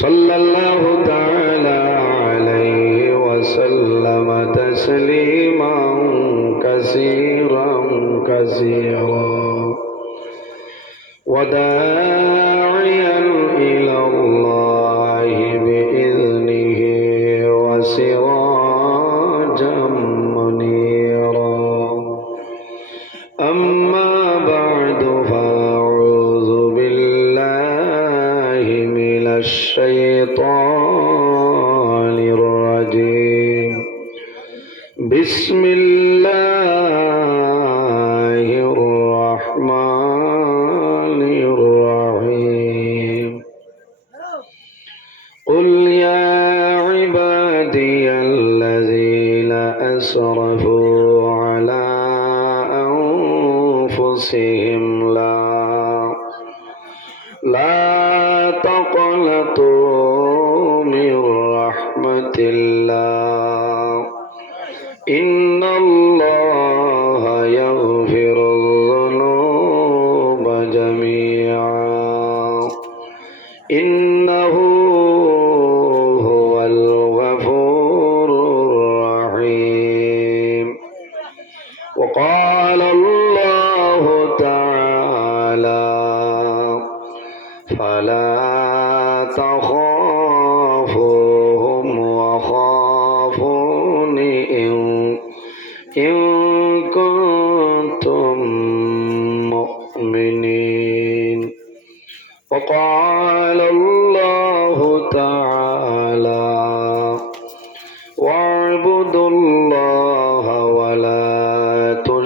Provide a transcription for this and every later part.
صلى الله تعالى عليه وسلم تسليما كثيرا كثيرا. وداعيا أسرفوا على أنفسهم لا لا تقنطوا من رحمة الله. إن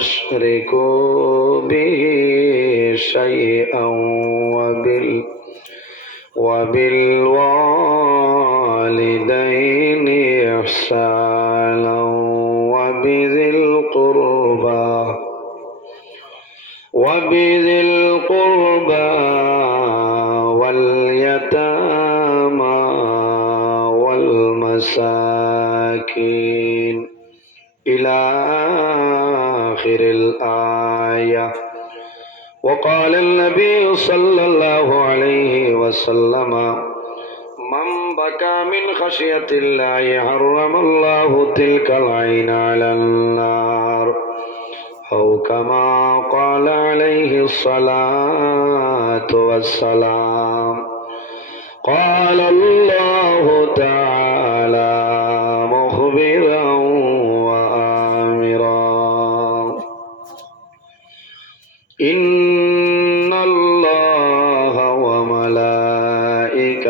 تشركوا به شيئا وبال وبالوالدين إحسانا وبذي القربى وبذي القربى واليتامى والمساكين. إلى آخر الآية. وقال النبي صلى الله عليه وسلم من بكى من خشية الله حرم الله تلك العين على النار. أو كما قال عليه الصلاة والسلام قال الله تعالى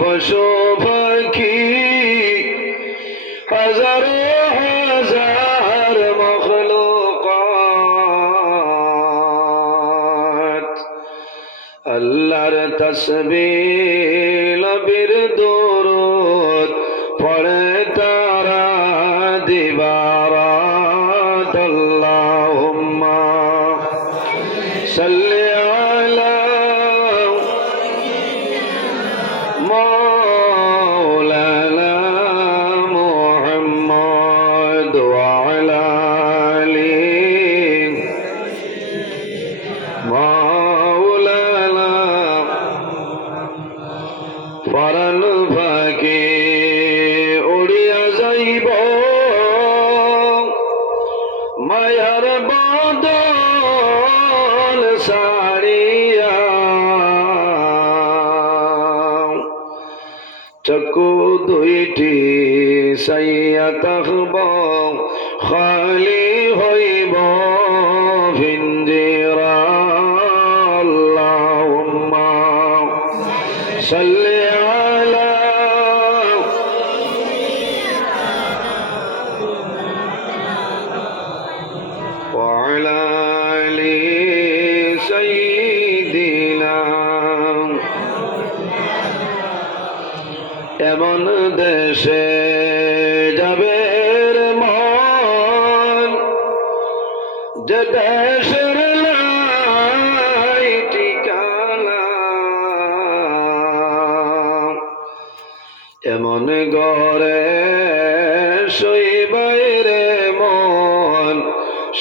পশু পাখি হাজারো হাজার মখলুকাত। আল্লাহর তসবিহ লবির পরাণ ফাঁকে উড়িয়া যাইব। মায়ার বদল সারিয়া চকু দুইটি সাইয়া তহব খালি হইব ভিঞ্জিরা আল্লাহুম্মা। সাল্লি এমন দেশে যাবে মন, যে দেশের ঠিকানা, এমন গড়ে শৈবাই রে মন,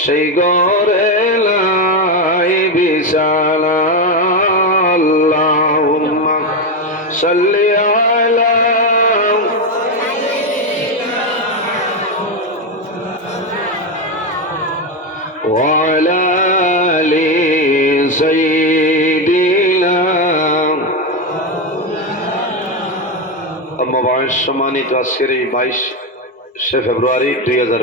সেই গড়ে লাই বিশালা আল্লাহুম্মা সাল্লি وعلى آل سيدنا আম্মা সম্মানিত আজকের এই বাইশে ফেব্রুয়ারি দুই হাজার